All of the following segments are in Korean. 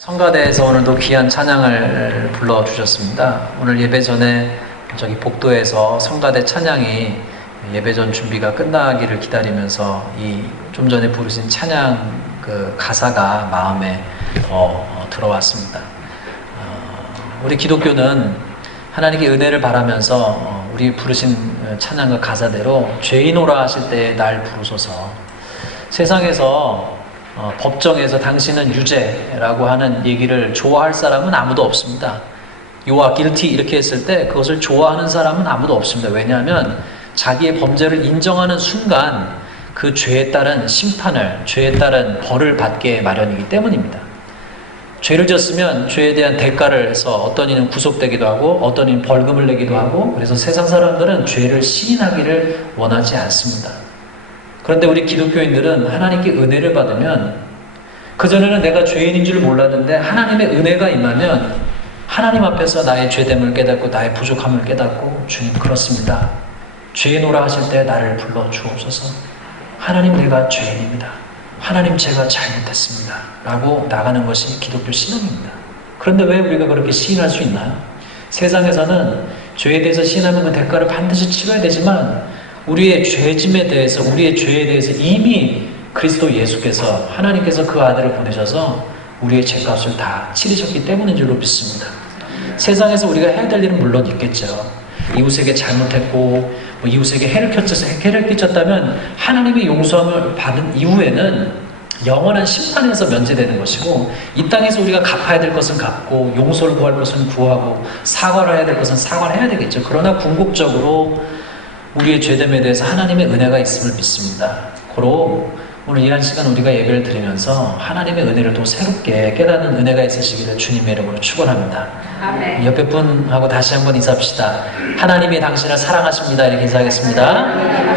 성가대에서 오늘도 귀한 찬양을 불러주셨습니다. 오늘 예배 전에 저기 복도에서 성가대 찬양이 예배 전 준비가 끝나기를 기다리면서 이 좀 전에 부르신 찬양 그 가사가 마음에 들어왔습니다. 우리 기독교는 하나님께 은혜를 바라면서 우리 부르신 찬양과 가사대로 죄인오라 하실 때 날 부르소서. 세상에서 법정에서 당신은 유죄라고 하는 얘기를 좋아할 사람은 아무도 없습니다. You are guilty 이렇게 했을 때 그것을 좋아하는 사람은 아무도 없습니다. 왜냐하면 자기의 범죄를 인정하는 순간 그 죄에 따른 심판을, 죄에 따른 벌을 받게 마련이기 때문입니다. 죄를 졌으면 죄에 대한 대가를 해서 어떤 이는 구속되기도 하고 어떤 이는 벌금을 내기도 하고, 그래서 세상 사람들은 죄를 시인하기를 원하지 않습니다. 그런데 우리 기독교인들은 하나님께 은혜를 받으면, 그전에는 내가 죄인인 줄 몰랐는데 하나님의 은혜가 임하면 하나님 앞에서 나의 죄됨을 깨닫고 나의 부족함을 깨닫고, 주님 그렇습니다, 죄인오라 하실 때 나를 불러 주옵소서. 하나님 내가 죄인입니다. 하나님 제가 잘못했습니다 라고 나가는 것이 기독교 신앙입니다. 그런데 왜 우리가 그렇게 시인할 수 있나요? 세상에서는 죄에 대해서 시인하면 그 대가를 반드시 치러야 되지만 우리의 죄짐에 대해서, 우리의 죄에 대해서 이미 그리스도 예수께서, 하나님께서 그 아들을 보내셔서 우리의 죄값을 다 치르셨기 때문인 줄로 믿습니다. 세상에서 우리가 해야 될 일은 물론 있겠죠. 이웃에게 잘못했고 이웃에게 해를 끼쳤다면 하나님의 용서함을 받은 이후에는 영원한 심판에서 면제되는 것이고, 이 땅에서 우리가 갚아야 될 것은 갚고 용서를 구할 것은 구하고 사과를 해야 될 것은 사과를 해야 되겠죠. 그러나 궁극적으로 우리의 죄됨에 대해서 하나님의 은혜가 있음을 믿습니다. 고로 오늘 이 한 시간 우리가 예배를 드리면서 하나님의 은혜를 더 새롭게 깨닫는 은혜가 있으시기를 주님의 이름으로 축원합니다. 아멘. 옆에 분하고 다시 한번 인사합시다. 하나님이 당신을 사랑하십니다. 이렇게 인사하겠습니다.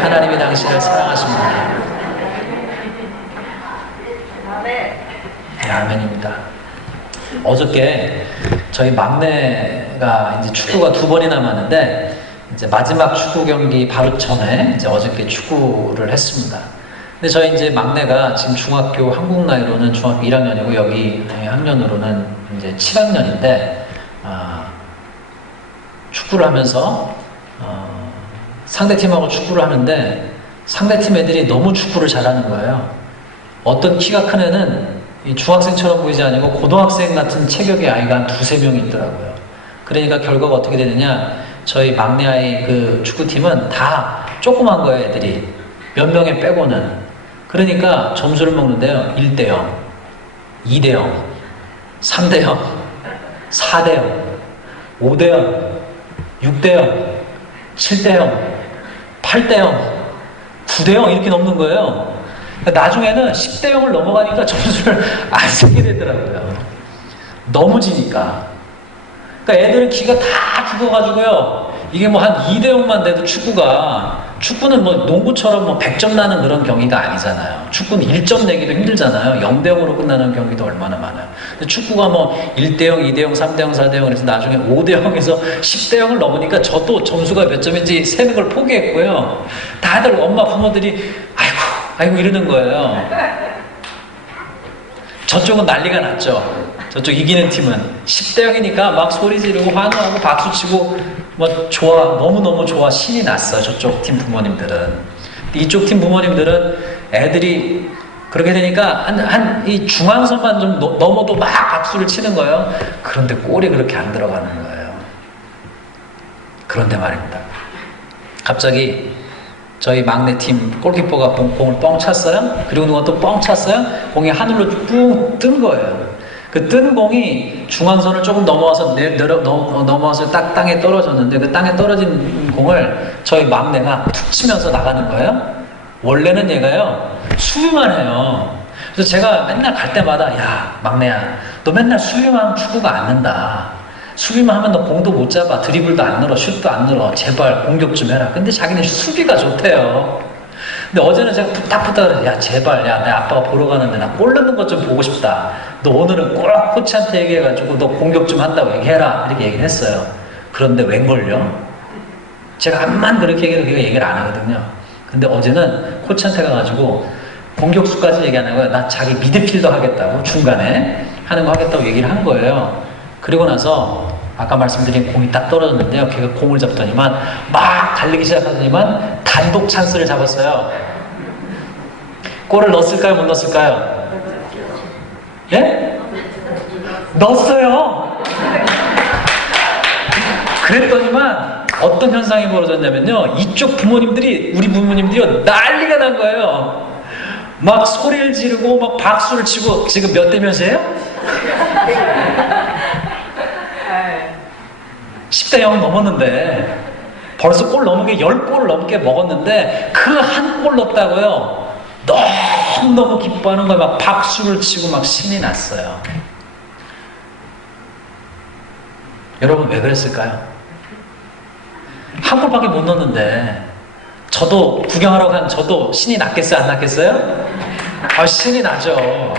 하나님이 당신을 사랑하십니다. 아멘. 네, 아멘입니다. 어저께 저희 막내가 이제 축구가 2번이 남았는데, 이제 마지막 축구 경기 바로 전에 이제 어저께 축구를 했습니다. 근데 저희 이제 막내가 지금 중학교 한국 나이로는 중학교 1학년이고 여기 학년으로는 이제 7학년인데, 축구를 하면서 상대팀하고 축구를 하는데 상대팀 애들이 너무 축구를 잘하는 거예요. 어떤 키가 큰 애는 중학생처럼 보이지 않고 고등학생 같은 체격의 아이가 한 2-3명 있더라고요. 그러니까 결과가 어떻게 되느냐, 저희 막내 아이 그 축구팀은 다 조그만 거예요, 애들이. 몇 명에 빼고는. 그러니까 점수를 먹는데요, 1대0, 2대0, 3대0, 4대0, 5대0, 6대0, 7대0, 8대0, 9대0 이렇게 넘는 거예요. 나중에는 10대0을 넘어가니까 점수를 안 세게 되더라고요. 너무 지니까. 그러니까 애들은 기가 다 죽어가지고요. 이게 뭐 한 2대0만 돼도 축구는 뭐 농구처럼 뭐 100점 나는 그런 경기가 아니잖아요. 축구는 1점 내기도 힘들잖아요. 0대0으로 끝나는 경기도 얼마나 많아요. 근데 축구가 뭐 1대0, 2대0, 3대0, 4대0 그래서 나중에 5대0에서 10대0을 넘으니까 저도 점수가 몇 점인지 세는 걸 포기했고요. 다들 엄마 부모들이 아이고 이러는 거예요. 저쪽은 난리가 났죠. 저쪽 이기는 팀은 10대0이니까 막 소리 지르고 환호하고 박수치고 뭐 좋아, 너무너무 좋아, 신이 났어요. 저쪽 팀 부모님들은. 이쪽 팀 부모님들은 애들이 그렇게 되니까 이 중앙선만 좀 넘어도 막 박수를 치는 거예요. 그런데 골이 그렇게 안 들어가는 거예요. 그런데 말입니다, 갑자기 저희 막내 팀 골키퍼가 공을 뻥 찼어요. 그리고 누가 또 뻥 찼어요. 공이 하늘로 뿡 뜬 거예요. 그 뜬 공이 중앙선을 조금 넘어와서 딱 땅에 떨어졌는데, 그 땅에 떨어진 공을 저희 막내가 툭 치면서 나가는 거예요. 원래는 얘가요, 수비만 해요. 그래서 제가 맨날 갈 때마다, 야 막내야, 너 맨날 수비만 축구가 안 는다. 수비만 하면 너 공도 못 잡아. 드리블도 안 늘어. 슛도 안 늘어. 제발 공격 좀 해라. 근데 자기는 수비가 좋대요. 근데 어제는 제가 부탁 야 제발, 야 내 아빠가 보러 가는데 나 골 넣는 것 좀 보고 싶다. 너 오늘은 꼭 코치한테 얘기해가지고 너 공격 좀 한다고 얘기해라. 이렇게 얘기를 했어요. 그런데 웬걸요? 제가 암만 그렇게 얘기해도 걔가 얘기를 안 하거든요. 근데 어제는 코치한테 가가지고 공격수까지 얘기 안 하고 나 자기 미드필더 하겠다고 중간에 하는 거 하겠다고 얘기를 한 거예요. 그리고 나서 아까 말씀드린 공이 딱 떨어졌는데요. 걔가 공을 잡더니만 막 달리기 시작하더니만 단독 찬스를 잡았어요. 골을 넣었을까요? 못 넣었을까요? 예? 넣었어요. 그랬더니만 어떤 현상이 벌어졌냐면요. 이쪽 부모님들이, 우리 부모님들이요, 난리가 난 거예요. 막 소리를 지르고 막 박수를 치고. 지금 몇 대 몇이에요? 10대 0 넘었는데 벌써 골 넘은 게 10골 넘게 먹었는데 그 한 골 넣었다고요. 너무너무 기뻐하는 거예요. 막 박수를 치고 막 신이 났어요. 여러분 왜 그랬을까요? 한 골밖에 못 넣었는데 저도 구경하러 간 저도 신이 났겠어요? 안 났겠어요? 신이 나죠.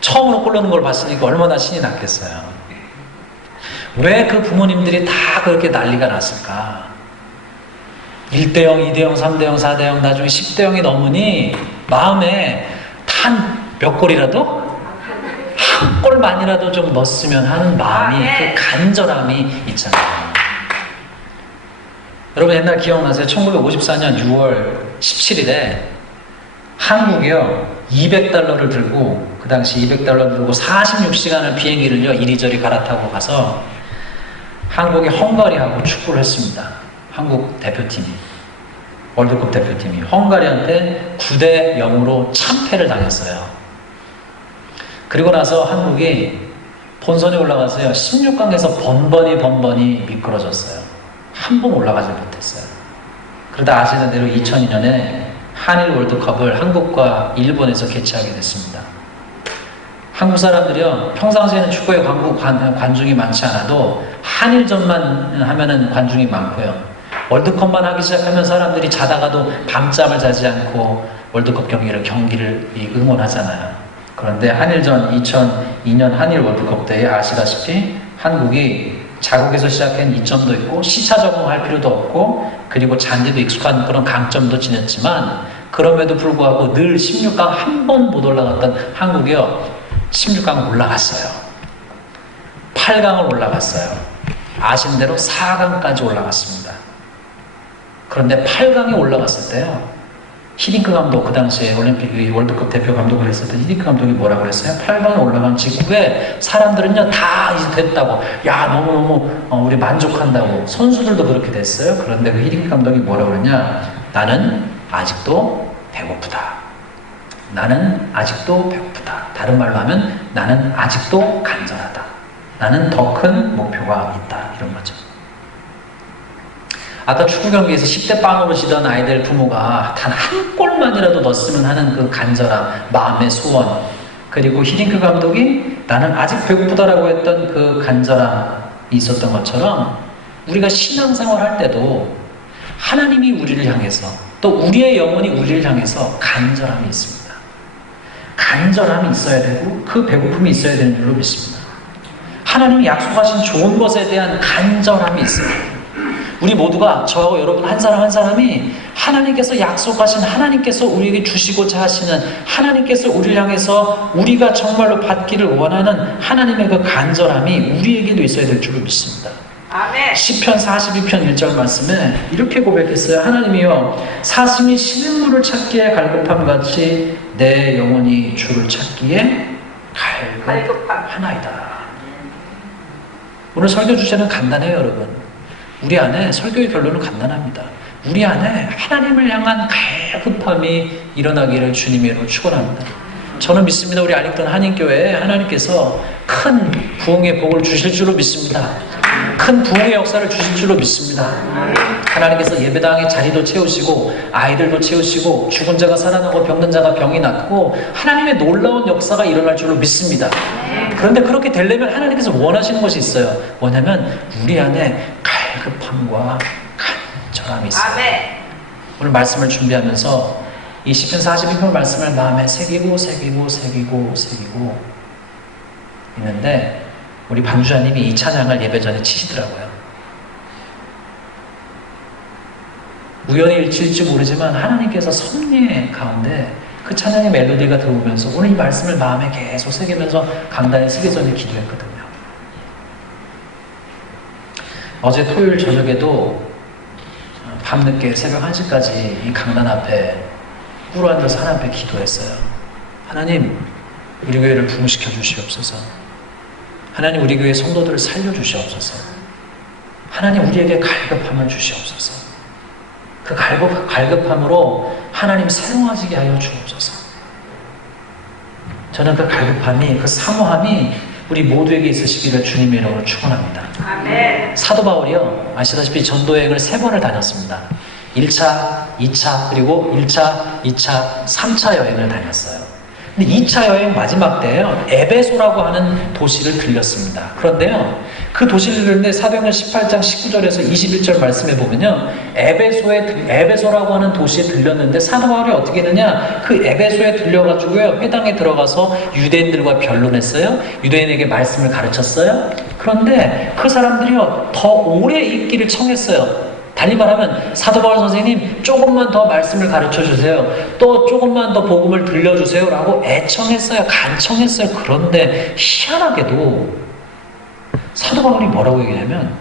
처음으로 골 넣는 걸 봤으니까 얼마나 신이 났겠어요. 왜 그 부모님들이 다 그렇게 난리가 났을까? 1대 0, 2대 0, 3대 0, 4대 0, 나중에 10대 0이 넘으니 마음에 단 몇 골이라도? 한 골만이라도 좀 넣었으면 하는 마음이, 그 간절함이 있잖아요. 여러분 옛날 기억나세요? 1954년 6월 17일에 한국이요 200달러를 들고, 그 당시 200달러를 들고 46시간을 비행기를요 이리저리 갈아타고 가서 한국이 헝가리하고 축구를 했습니다. 한국 대표팀이, 월드컵 대표팀이 헝가리한테 9대 0으로 참패를 당했어요. 그리고 나서 한국이 본선에 올라가서요 16강에서 번번이 미끄러졌어요. 한 번 올라가지 못했어요. 그러다 아시는 대로 2002년에 한일 월드컵을 한국과 일본에서 개최하게 됐습니다. 한국 사람들이요 평상시에는 축구에 관중이 많지 않아도 한일전만 하면은 관중이 많고요. 월드컵만 하기 시작하면 사람들이 자다가도 밤잠을 자지 않고 월드컵 경기를 응원하잖아요. 그런데 한일전 2002년 한일 월드컵 때에 아시다시피 한국이 자국에서 시작한 이점도 있고 시차 적응할 필요도 없고 그리고 잔디도 익숙한 그런 강점도 지녔지만 그럼에도 불구하고 늘 16강 한 번 못 올라갔던 한국이요 16강 올라갔어요. 8강을 올라갔어요. 아신 대로 4강까지 올라갔습니다. 그런데 8강에 올라갔을 때요 히딩크 감독, 그 당시에 올림픽 월드컵 대표 감독을 했었던 히딩크 감독이 뭐라고 그랬어요? 8강에 올라간 직후에 사람들은요 다 이제 됐다고, 야 너무너무 우리 만족한다고, 선수들도 그렇게 됐어요. 그런데 그 히딩크 감독이 뭐라고 그랬냐? 나는 아직도 배고프다. 나는 아직도 배고프다. 다른 말로 하면 나는 아직도 간절하다. 나는 더 큰 목표가 있다. 이런 거죠. 아까 축구 경기에서 10대 빵으로 지던 아이들 부모가 단 한 골만이라도 넣었으면 하는 그 간절함, 마음의 소원, 그리고 히딩크 감독이 나는 아직 배고프다라고 했던 그 간절함이 있었던 것처럼 우리가 신앙생활 할 때도 하나님이 우리를 향해서 또 우리의 영혼이 우리를 향해서 간절함이 있습니다. 간절함이 있어야 되고 그 배고픔이 있어야 되는 줄로 믿습니다. 하나님이 약속하신 좋은 것에 대한 간절함이 있습니다. 우리 모두가, 저하고 여러분 한 사람 한 사람이 하나님께서 약속하신, 하나님께서 우리에게 주시고자 하시는, 하나님께서 우리를 향해서 우리가 정말로 받기를 원하는 하나님의 그 간절함이 우리에게도 있어야 될 줄로 믿습니다. 아멘. 시편 42편 1절 말씀에 이렇게 고백했어요. 하나님이여, 사슴이 시냇물을 찾기에 갈급함같이 내 영혼이 주를 찾기에 갈급하나이다. 오늘 설교 주제는 간단해요, 여러분. 우리 안에, 설교의 결론은 간단합니다. 우리 안에 하나님을 향한 갈급함이 일어나기를 주님으로 축원합니다. 저는 믿습니다. 우리 알릭턴 한인교회에 하나님께서 큰 부흥의 복을 주실 줄로 믿습니다. 큰 부흥의 역사를 주실 줄로 믿습니다. 하나님께서 예배당의 자리도 채우시고 아이들도 채우시고 죽은 자가 살아나고 병든 자가 병이 낫고 하나님의 놀라운 역사가 일어날 줄로 믿습니다. 그런데 그렇게 되려면 하나님께서 원하시는 것이 있어요. 뭐냐면 우리 안에 갈급함과 간절함이 있어요. 오늘 말씀을 준비하면서 이 시편 42편 말씀을 마음에 새기고 있는데 우리 반주자님이 이 찬양을 예배 전에 치시더라고요. 우연히 일치일지 모르지만 하나님께서 섭리 가운데 그 찬양의 멜로디가 들어오면서 오늘 이 말씀을 마음에 계속 새기면서 강단에 서기 전에 기도했거든요. 어제 토요일 저녁에도 밤늦게 새벽 1시까지 이 강단 앞에 꿇어 앉아서 하나님 앞에 기도했어요. 하나님, 우리 교회를 부흥시켜 주시옵소서. 하나님, 우리 교회 성도들을 살려주시옵소서. 하나님, 우리에게 갈급함을 주시옵소서. 그 갈급함으로 하나님 사용하시게 하여 주옵소서. 저는 그 갈급함이, 그 사모함이 우리 모두에게 있으시기를 주님의 이름으로 축원합니다. 아멘. 사도 바울이요, 아시다시피 전도 여행을 3번을 다녔습니다. 1차, 2차, 그리고 1차, 2차, 3차 여행을 다녔어요. 근데 2차 여행 마지막 때에요, 에베소라고 하는 도시를 들렸습니다. 그런데요, 그 도시를 들렸는데 사도행전 18장 19절에서 21절 말씀해 보면요, 에베소라고 하는 도시에 들렸는데 사도 바울이 어떻게 했느냐, 그 에베소에 들려가지고요, 회당에 들어가서 유대인들과 변론했어요. 유대인에게 말씀을 가르쳤어요. 그런데 그 사람들이요, 더 오래 있기를 청했어요. 달리 말하면 사도 바울 선생님, 조금만 더 말씀을 가르쳐 주세요. 또 조금만 더 복음을 들려주세요 라고 애청했어요. 간청했어요. 그런데 희한하게도 사도 바울이 뭐라고 얘기하냐면,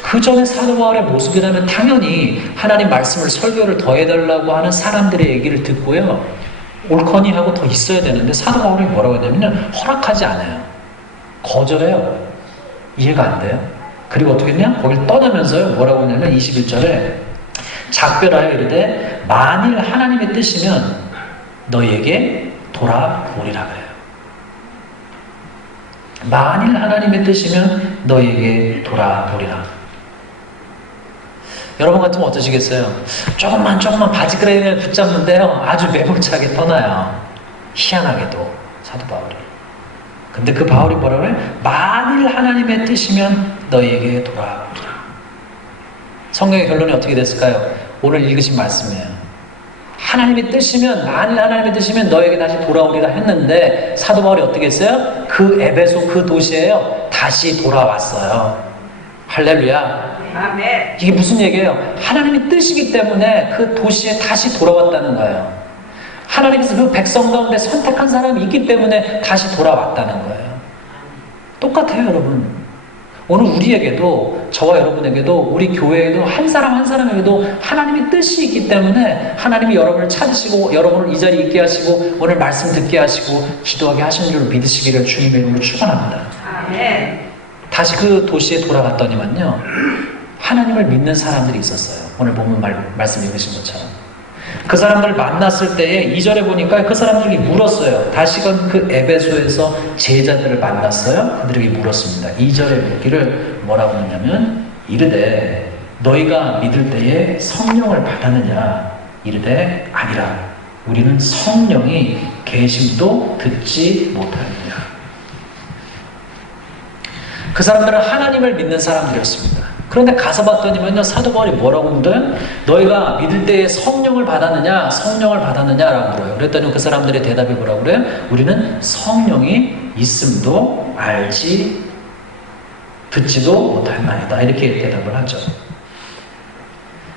그 전에 사도 바울의 모습이라면 당연히 하나님 말씀을, 설교를 더 해달라고 하는 사람들의 얘기를 듣고요, 옳거니 하고 더 있어야 되는데 사도 바울이 뭐라고 했냐면 허락하지 않아요. 거절해요. 이해가 안 돼요. 그리고 어떻게 했냐? 거길 떠나면서요, 뭐라고 했냐면 21절에 작별하여 이르되 만일 하나님의 뜻이면 너희에게 돌아오리라 그래요. 만일 하나님의 뜻이면 너희에게 돌아오리라. 여러분 같으면 어떠시겠어요? 조금만 바지그레인을 붙잡는데요, 아주 매몰차게 떠나요. 희한하게도 사도 바울이. 근데 그 바울이 뭐라고 그래? 만일 하나님의 뜻이면 너희에게 돌아오리라. 성경의 결론이 어떻게 됐을까요? 오늘 읽으신 말씀이에요. 하나님의 뜻이면, 만일 하나님의 뜻이면 너에게 다시 돌아오리라 했는데 사도 바울이 어떻게 했어요? 그 에베소 그 도시에요, 다시 돌아왔어요. 할렐루야. 아멘. 이게 무슨 얘기예요? 하나님의 뜻이기 때문에 그 도시에 다시 돌아왔다는 거예요. 하나님께서 그 백성 가운데 선택한 사람이 있기 때문에 다시 돌아왔다는 거예요. 똑같아요, 여러분. 오늘 우리에게도, 저와 여러분에게도, 우리 교회에도, 한 사람 한 사람에게도 하나님의 뜻이 있기 때문에 하나님이 여러분을 찾으시고 여러분을 이 자리에 있게 하시고 오늘 말씀 듣게 하시고 기도하게 하시는 줄 믿으시기를 주님의 이름으로 축원합니다. 아멘. 다시 그 도시에 돌아갔더니만요, 하나님을 믿는 사람들이 있었어요. 오늘 본문 말씀 읽으신 것처럼. 그 사람들을 만났을 때에 2절에 보니까 그 사람들이 물었어요. 다시금 그 에베소에서 제자들을 만났어요. 그들에게 물었습니다. 2절에 묻기를 뭐라고 했냐면, 이르되 너희가 믿을 때에 성령을 받았느냐? 이르되 아니라 우리는 성령이 계심도 듣지 못하느냐. 그 사람들은 하나님을 믿는 사람들이었습니다. 그런데 가서 봤더니만요, 사도 바울이 뭐라고 물어요? 너희가 믿을 때에 성령을 받았느냐? 성령을 받았느냐라고 물어요. 그랬더니 그 사람들의 대답이 뭐라고 그래요? 우리는 성령이 있음도 알지 듣지도 못하나이다. 이렇게 대답을 하죠.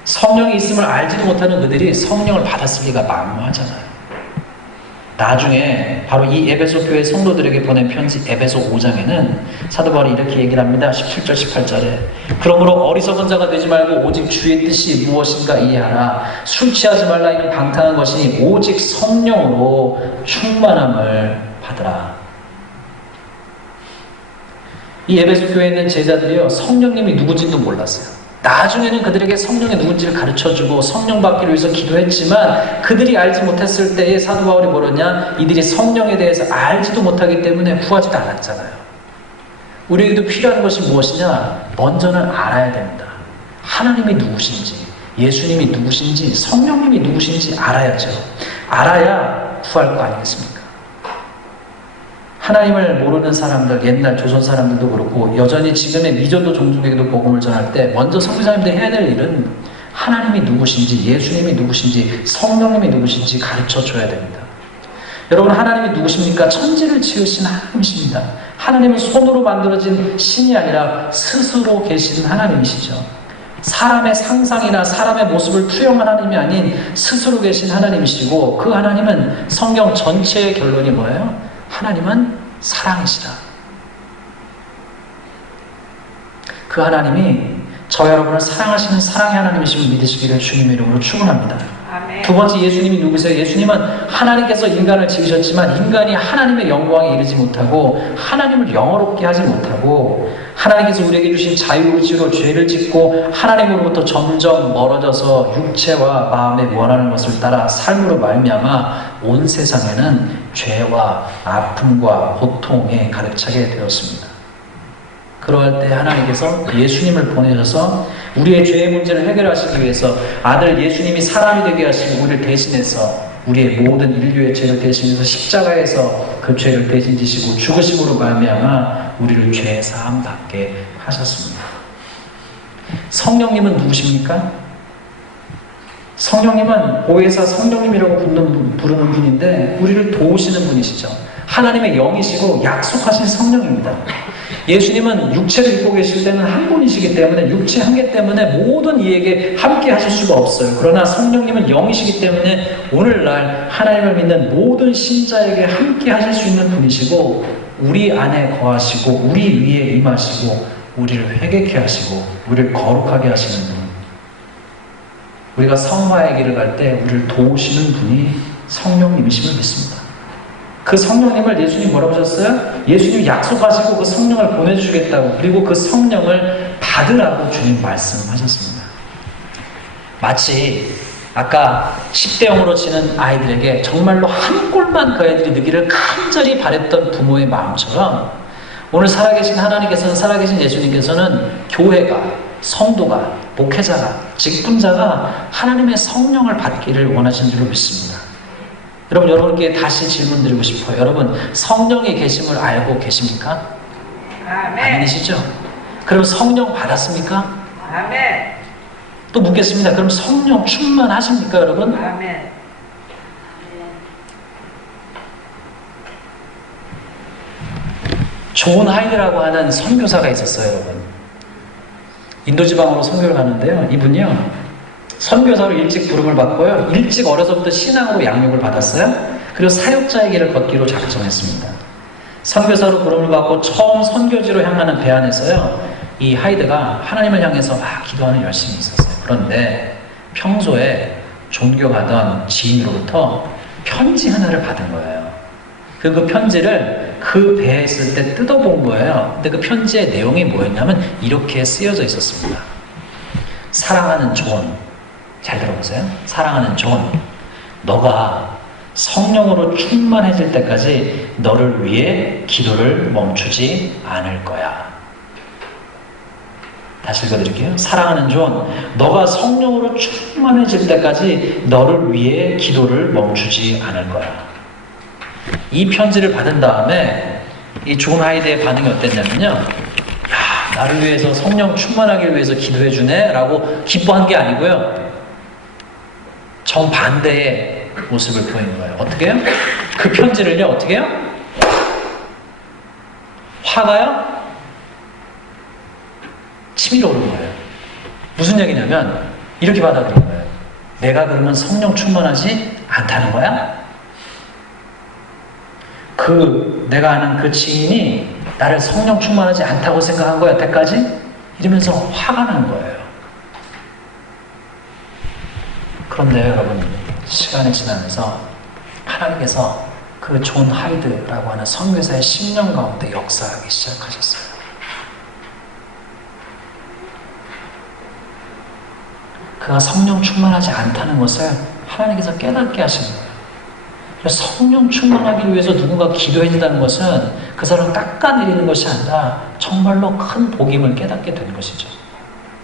성령이 있음을 알지도 못하는 그들이 성령을 받았을 리가 만무하잖아요. 나중에 바로 이 에베소 교회 성도들에게 보낸 편지 에베소 5장에는 사도 바울이 이렇게 얘기를 합니다. 17절 18절에 그러므로 어리석은 자가 되지 말고 오직 주의 뜻이 무엇인가 이해하라. 술 취하지 말라. 이는 방탕한 것이니 오직 성령으로 충만함을 받으라. 이 에베소 교회에 있는 제자들이요, 성령님이 누구인지도 몰랐어요. 나중에는 그들에게 성령이 누군지를 가르쳐주고 성령 받기를 위해서 기도했지만 그들이 알지 못했을 때에 사도 바울이 뭐랬냐? 이들이 성령에 대해서 알지도 못하기 때문에 구하지도 않았잖아요. 우리에게도 필요한 것이 무엇이냐? 먼저는 알아야 됩니다. 하나님이 누구신지, 예수님이 누구신지, 성령님이 누구신지 알아야죠. 알아야 구할 거 아니겠습니까? 하나님을 모르는 사람들, 옛날 조선 사람들도 그렇고 여전히 지금의 미전도 종족에게도 복음을 전할 때 먼저 선교사님들이 해야 될 일은 하나님이 누구신지, 예수님이 누구신지, 성령님이 누구신지 가르쳐줘야 됩니다. 여러분, 하나님이 누구십니까? 천지를 지으신 하나님이십니다. 하나님은 손으로 만들어진 신이 아니라 스스로 계신 하나님이시죠. 사람의 상상이나 사람의 모습을 투영한 하나님이 아닌 스스로 계신 하나님이시고, 그 하나님은 성경 전체의 결론이 뭐예요? 하나님은 사랑이시다. 그 하나님이 저 여러분을 사랑하시는 사랑의 하나님이심을 믿으시기를 주님의 이름으로 축원합니다. 아멘. 두 번째, 예수님이 누구세요? 예수님은 하나님께서 인간을 지으셨지만 인간이 하나님의 영광에 이르지 못하고 하나님을 영화롭게 하지 못하고 하나님께서 우리에게 주신 자유의지로 죄를 짓고 하나님으로부터 점점 멀어져서 육체와 마음에 원하는 것을 따라 삶으로 말미암아 온 세상에는 죄와 아픔과 고통에 가득 차게 되었습니다. 그럴 때 하나님께서 예수님을 보내셔서 우리의 죄의 문제를 해결하시기 위해서 아들 예수님이 사람이 되게 하시고 우리를 대신해서 우리의 모든 인류의 죄를 대신해서 십자가에서 그 죄를 대신 지시고 죽으심으로 말미암아 우리를 죄 사함 받게 하셨습니다. 성령님은 누구십니까? 성령님은 보혜사 성령님이라고 부르는 분인데 우리를 도우시는 분이시죠. 하나님의 영이시고 약속하신 성령입니다. 예수님은 육체를 입고 계실 때는 한 분이시기 때문에 육체 한계 때문에 모든 이에게 함께 하실 수가 없어요. 그러나 성령님은 영이시기 때문에 오늘날 하나님을 믿는 모든 신자에게 함께 하실 수 있는 분이시고 우리 안에 거하시고 우리 위에 임하시고 우리를 회개케 하시고 우리를 거룩하게 하시는 분, 우리가 성화의 길을 갈 때 우리를 도우시는 분이 성령님이심을 믿습니다. 그 성령님을 예수님 뭐라고 하셨어요? 예수님이 약속하시고 그 성령을 보내주시겠다고, 그리고 그 성령을 받으라고 주님 말씀하셨습니다. 마치 아까 10대 0으로 지는 아이들에게 정말로 한 골만 그 아이들이 느기를 간절히 바랬던 부모의 마음처럼 오늘 살아계신 하나님께서는, 살아계신 예수님께서는 교회가, 성도가, 목회자가, 직분자가 하나님의 성령을 받기를 원하신 줄로 믿습니다. 여러분, 여러분께 다시 질문 드리고 싶어요. 여러분, 성령이 계심을 알고 계십니까? 아멘. 아멘이시죠? 그럼 성령 받았습니까? 아멘. 또 묻겠습니다. 그럼 성령 충만하십니까, 여러분? 아멘. 존 하이드라고 하는 선교사가 있었어요, 여러분. 인도 지방으로 선교를 가는데요. 이분이요, 선교사로 일찍 부름을 받고요, 일찍 어려서부터 신앙으로 양육을 받았어요. 그리고 사역자의 길을 걷기로 작정했습니다. 선교사로 부름을 받고 처음 선교지로 향하는 배 안에서요, 이 하이드가 하나님을 향해서 막 기도하는 열심이 있었어요. 그런데 평소에 존경하던 지인으로부터 편지 하나를 받은 거예요. 그 편지를 그 배에 있을 때 뜯어본 거예요. 근데 그 편지의 내용이 뭐였냐면 이렇게 쓰여져 있었습니다. 사랑하는 존, 잘 들어보세요. 사랑하는 존, 너가 성령으로 충만해질 때까지 너를 위해 기도를 멈추지 않을 거야. 다시 읽어드릴게요. 사랑하는 존, 너가 성령으로 충만해질 때까지 너를 위해 기도를 멈추지 않을 거야. 이 편지를 받은 다음에 이 존 하이드의 반응이 어땠냐면요, 야, 나를 위해서 성령 충만하기 위해서 기도해 주네 라고 기뻐한 게 아니고요, 정반대의 모습을 보이는 거예요. 어떻게 해요? 그 편지를요, 어떻게 해요? 화가요? 치밀어 오른 거예요. 무슨 얘기냐면 이렇게 받아들인 거예요. 내가 그러면 성령 충만하지 않다는 거야? 내가 아는 그 지인이 나를 성령 충만하지 않다고 생각한 거야, 여태까지? 이러면서 화가 난 거예요. 그런데 여러분, 시간이 지나면서 하나님께서 그 존 하이드라고 하는 선교사의 10년 가운데 역사하기 시작하셨어요. 그가 성령 충만하지 않다는 것을 하나님께서 깨닫게 하신 거예요. 성령 충만하기 위해서 누군가 기도해준다는 것은 그 사람을 깎아내리는 것이 아니라 정말로 큰 복임을 깨닫게 된 것이죠.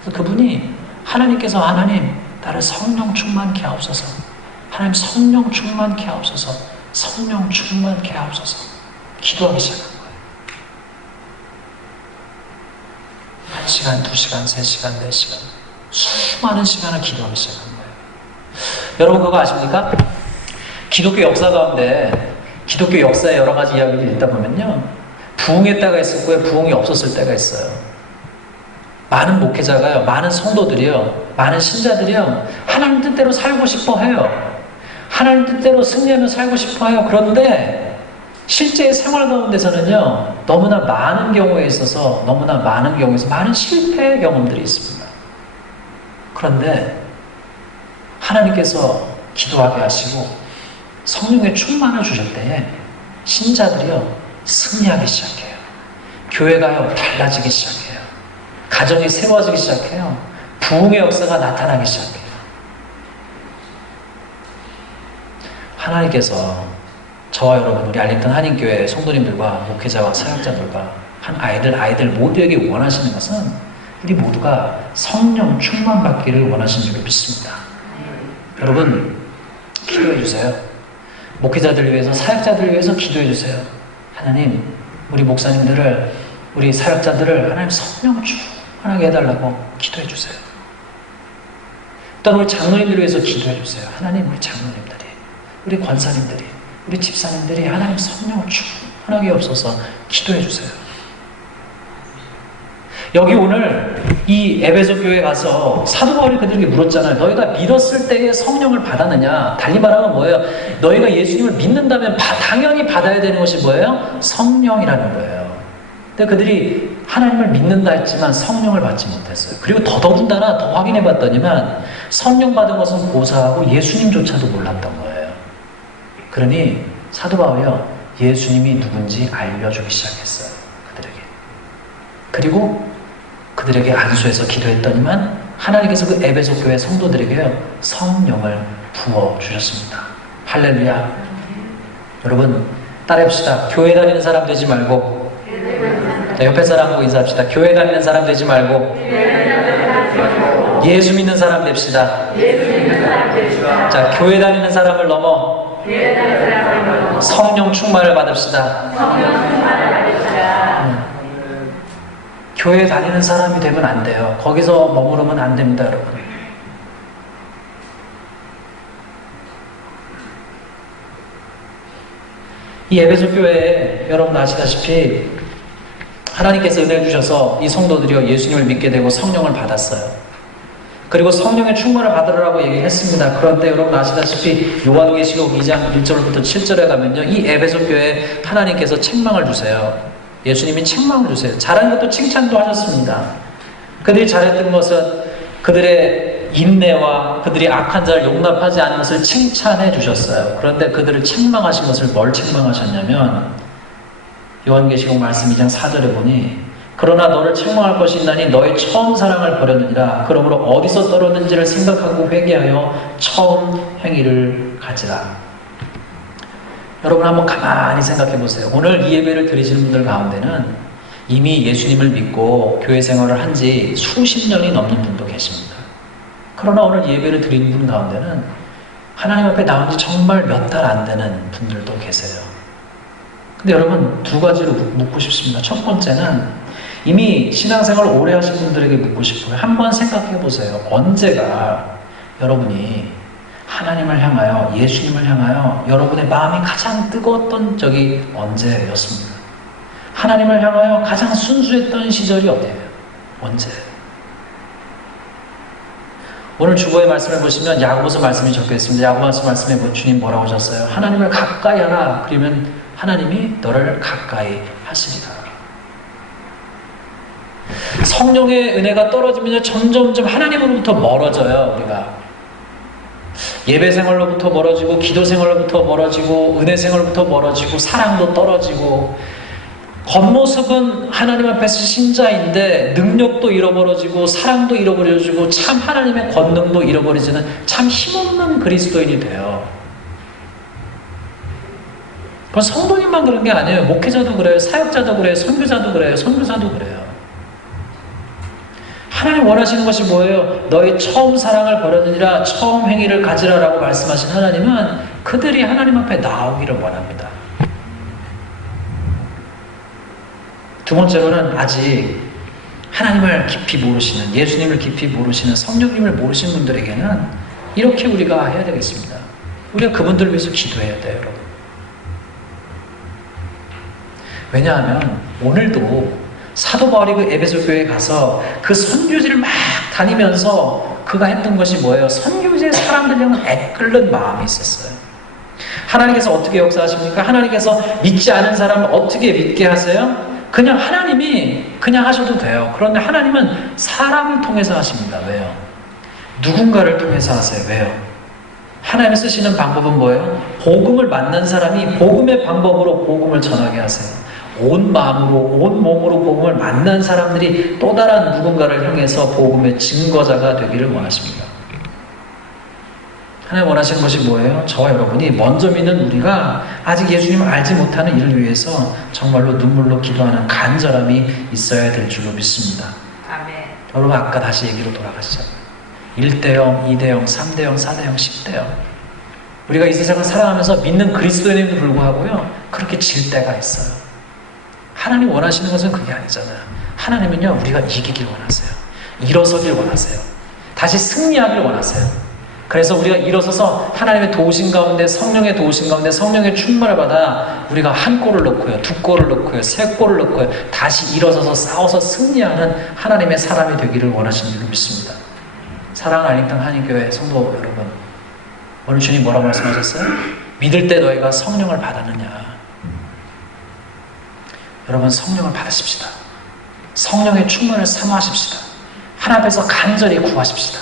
그래서 그분이 하나님께서, 하나님 나를 성령 충만케 하옵소서, 하나님 성령 충만케 하옵소서, 성령 충만케 하옵소서 기도하기 시작한 거예요. 1시간, 2시간, 3시간, 4시간 수많은 시간을 기도하기 시작한 거예요. 여러분 그거 아십니까? 기독교 역사 가운데, 기독교 역사의 여러 가지 이야기를 읽다 보면요, 부흥의 때가 있었고요, 부흥이 없었을 때가 있어요. 많은 목회자가요, 많은 성도들이요, 많은 신자들이요, 하나님 뜻대로 살고 싶어 해요. 하나님 뜻대로 승리하며 살고 싶어 해요. 그런데 실제 생활 가운데서는요, 너무나 많은 경우에 있어서 많은 실패 경험들이 있습니다. 그런데 하나님께서 기도하게 하시고 성령의 충만을 주실 때에 신자들이요, 승리하기 시작해요. 교회가요, 달라지기 시작해요. 가정이 새로워지기 시작해요. 부흥의 역사가 나타나기 시작해요. 하나님께서 저와 여러분, 우리 알림턴 한인교회 성도님들과 목회자와 사역자들과 한 아이들 모두에게 원하시는 것은 우리 모두가 성령 충만받기를 원하시는 줄 믿습니다. 여러분, 기도해 주세요. 목회자들 위해서, 사역자들 위해서 기도해 주세요. 하나님, 우리 목사님들을, 우리 사역자들을 하나님 성령 충만하게 해달라고 기도해 주세요. 또한 우리 장로님들 위해서 기도해 주세요. 하나님, 우리 장로님들이, 우리 권사님들이, 우리 집사님들이 하나님 성령을 충만하게 없어서 기도해 주세요. 여기 오늘 이 에베소 교회에 가서 사도 바울이 그들에게 물었잖아요. 너희가 믿었을 때에 성령을 받았느냐? 달리 말하면 뭐예요? 너희가 예수님을 믿는다면 당연히 받아야 되는 것이 뭐예요? 성령이라는 거예요. 근데 그들이 하나님을 믿는다 했지만 성령을 받지 못했어요. 그리고 더더군다나 더 확인해 봤더니만 성령 받은 것은 고사하고 예수님조차도 몰랐던 거예요. 그러니 사도 바울이요, 예수님이 누군지 알려주기 시작했어요. 그들에게. 그리고 그들에게 안수해서 기도했더니만 하나님께서 그 에베소 교회 성도들에게요, 성령을 부어주셨습니다. 할렐루야. 여러분, 따라합시다. 교회 다니는 사람 되지 말고, 자, 옆에 사람하고 인사합시다. 교회 다니는 사람 되지 말고 예수 믿는 사람 됩시다. 자, 교회 다니는 사람을 넘어 성령 충만을 받읍시다. 교회 다니는 사람이 되면 안 돼요. 거기서 머무르면 안 됩니다, 여러분. 이 에베소 교회에 여러분 아시다시피 하나님께서 은혜를 주셔서 이 성도들이요, 예수님을 믿게 되고 성령을 받았어요. 그리고 성령의 충만을 받으라고 얘기했습니다. 그런데 여러분 아시다시피 요한계시록 2장 1절부터 7절에 가면요, 이 에베소 교회에 하나님께서 책망을 주세요. 예수님이 책망을 주세요. 잘한 것도 칭찬도 하셨습니다. 그들이 잘했던 것은 그들의 인내와 그들이 악한 자를 용납하지 않은 것을 칭찬해 주셨어요. 그런데 그들을 책망하신 것을 뭘 책망하셨냐면 요한계시록 말씀 2장 4절에 보니 그러나 너를 책망할 것이 있나니 너의 처음 사랑을 버렸느니라. 그러므로 어디서 떨었는지를 생각하고 회개하여 처음 행위를 가지라. 여러분 한번 가만히 생각해 보세요. 오늘 이 예배를 드리시는 분들 가운데는 이미 예수님을 믿고 교회 생활을 한 지 수십 년이 넘는 분도 계십니다. 그러나 오늘 예배를 드리는 분 가운데는 하나님 앞에 나온 지 정말 몇 달 안 되는 분들도 계세요. 근데 여러분 두 가지로 묻고 싶습니다. 첫 번째는 이미 신앙생활을 오래 하신 분들에게 묻고 싶어요. 한번 생각해 보세요. 언제가 여러분이 하나님을 향하여, 예수님을 향하여 여러분의 마음이 가장 뜨거웠던 적이 언제였습니까? 하나님을 향하여 가장 순수했던 시절이 어디예요? 언제? 오늘 주보의 말씀을 보시면 야고보서 말씀이 적혀 있습니다. 야고보서 말씀에 주님 뭐라고 하셨어요? 하나님을 가까이 하라. 그러면 하나님이 너를 가까이 하시리라. 성령의 은혜가 떨어지면 점점점 하나님으로부터 멀어져요. 우리가 예배 생활로부터 멀어지고, 기도 생활로부터 멀어지고, 은혜 생활로부터 멀어지고, 사랑도 떨어지고, 겉모습은 하나님 앞에서 신자인데 능력도 잃어버려지고 사랑도 잃어버려지고 참 하나님의 권능도 잃어버리지는 참 힘없는 그리스도인이 돼요. 그건 성도님만 그런 게 아니에요. 목회자도 그래요. 사역자도 그래요. 선교사도 그래요. 선교사도 그래요. 하나님 원하시는 것이 뭐예요? 너의 처음 사랑을 버렸느니라 처음 행위를 가지라라고 말씀하신 하나님은 그들이 하나님 앞에 나오기를 원합니다. 두 번째로는 아직 하나님을 깊이 모르시는, 예수님을 깊이 모르시는, 성령님을 모르시는 분들에게는 이렇게 우리가 해야 되겠습니다. 우리가 그분들을 위해서 기도해야 돼요, 여러분. 왜냐하면 오늘도 사도 바울이 그 에베소 교회에 가서 그 선교지를 막 다니면서 그가 했던 것이 뭐예요? 선교지의 사람들 향한 애끓는 마음이 있었어요. 하나님께서 어떻게 역사하십니까? 하나님께서 믿지 않은 사람을 어떻게 믿게 하세요? 그냥 하나님이 그냥 하셔도 돼요. 그런데 하나님은 사람을 통해서 하십니다. 왜요? 누군가를 통해서 하세요. 왜요? 하나님이 쓰시는 방법은 뭐예요? 복음을 만난 사람이 복음의 방법으로 복음을 전하게 하세요. 온 마음으로 온 몸으로 복음을 만난 사람들이 또 다른 누군가를 향해서 복음의 증거자가 되기를 원하십니다. 하나님 원하시는 것이 뭐예요? 저와 여러분이 먼저 믿는 우리가 아직 예수님을 알지 못하는 이를 위해서 정말로 눈물로 기도하는 간절함이 있어야 될 줄로 믿습니다. 아멘. 여러분 아까 다시 얘기로 돌아가시죠. 1대0, 2대0, 3대0, 4대0, 10대0. 우리가 이 세상을 살아가면서 믿는 그리스도인임에도 불구하고요, 그렇게 질 때가 있어요. 하나님 원하시는 것은 그게 아니잖아요. 하나님은요, 우리가 이기길 원하세요. 일어서길 원하세요. 다시 승리하길 원하세요. 그래서 우리가 일어서서 하나님의 도우심 가운데, 성령의 도우심 가운데, 성령의 충만을 받아 우리가 한 골을 넣고요, 두 골을 넣고요, 세 골을 넣고요, 다시 일어서서 싸워서 승리하는 하나님의 사람이 되기를 원하시는 줄 믿습니다. 사랑하는 알림탕 한인교회 성도 여러분, 오늘 주님 뭐라고 말씀하셨어요? 믿을 때 너희가 성령을 받았느냐? 여러분 성령을 받으십시다. 성령의 충만을 사모하십시다. 하나님 앞에서 간절히 구하십시다.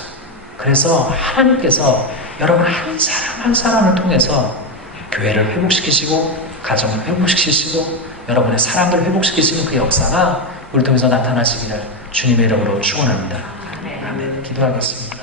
그래서 하나님께서 여러분 한 사람 한 사람을 통해서 교회를 회복시키시고 가정을 회복시키시고 여러분의 사람들을 회복시키시는 그 역사가 우리 통해서 나타나시기를 주님의 이름으로 축원합니다. 아멘. 기도하겠습니다.